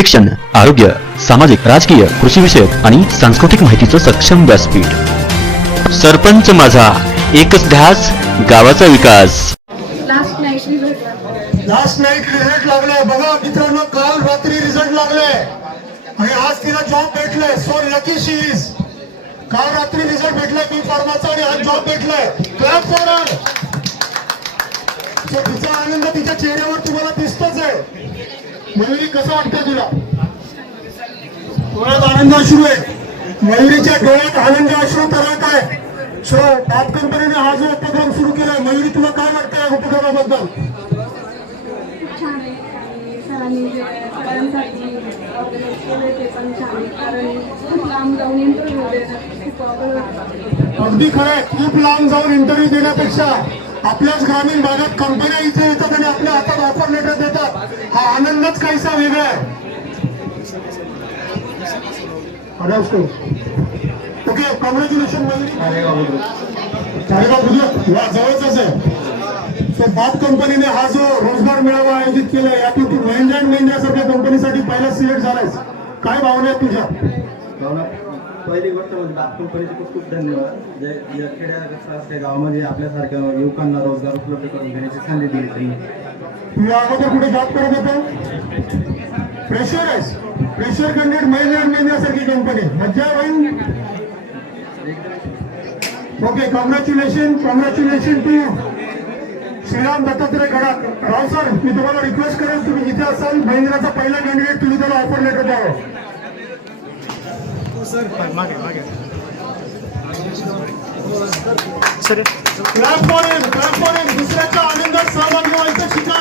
शिक्षण, आरोग्य, सामाजिक, राजकीय, कृषी विषयक आणि सांस्कृतिक माहितीचं सक्षम व्यासपीठ. सरपंच माझा, एकच ध्यास, गावाचा विकास. लास्ट नाईट रिझल्ट लागलाय बघा मित्रांनो, काल रात्री रिझल्ट लागले आणि आज तिला जॉब भेटलाय. So lucky she is. काल रात्री रिझल्ट भेटलाय बी फार्माचा आणि आज जॉब भेटलाय. Clap for her. सो तिचा आनंद तिच्या चेहऱ्यावर तुम्हाला दिसतोच आहे. मयुरी, कसं वाटतंय तुला? डोळ्यात आनंद अश्रू आहे. मयुरीच्या डोळ्यात आनंद अश्रू तरळत आहे. सो बाप कंपनीने हा जो उपक्रम सुरू केलाय, मयुरी तुला काय वाटतं या उपक्रमाबद्दल? छान आहे आणि सरांनी जे सगळ्यांसाठी ऑर्गनाईज केलं ते पण छान आहे, कारण खूप लांब जाऊन इंटरव्ह्यू देणं खूप अवघड वाटतं. अगदी खरंय. खूप लांब जाऊन इंटरव्ह्यू देण्यापेक्षा आपल्याच ग्रामीण भागात कंपन्या इथे येतात आणि आपल्या हातात ऑफर लेटर देतात. हा आनंदच काहीसा वेगळा आहे. Okay, congratulation Mayuri. चाळेगाव बुद्रुक या जवळच आहे. सो बाप कंपनीने हा जो रोजगार मेळावा आयोजित केला, यातून तू महिंद्रा अँड महिंद्रा सारख्या कंपनीसाठी पहिला सिलेक्ट झालायस. काय भावना आहेत तुझ्या? पहिली गोष्ट म्हणजे बाप कंपनीचे खूप खूप धन्यवाद. जे या खेड्यासारख्या गावामध्ये आपल्यासारख्या युवकांना रोजगार उपलब्ध करून देण्याची संधी दिली त्यांनी. तू अगोदर कुठे जॉब करत होतो? फ्रेशर आहेस. Fresher candidate Mahindra and Mahindra सारखी कंपनी. मज्जा होईल. Okay, congratulation to Shriram Dattatray Gadakh. Rao sir, मी तुम्हाला रिक्वेस्ट करेन, तुम्ही जिथे असाल महिंद्राचा पहिला कॅन्डिडेट, तुम्ही त्याला ऑफर लेटर द्यावं. क्लॅप फॉर हिम. दुसऱ्याच्या आनंदात सहभागी व्हायचं शिका.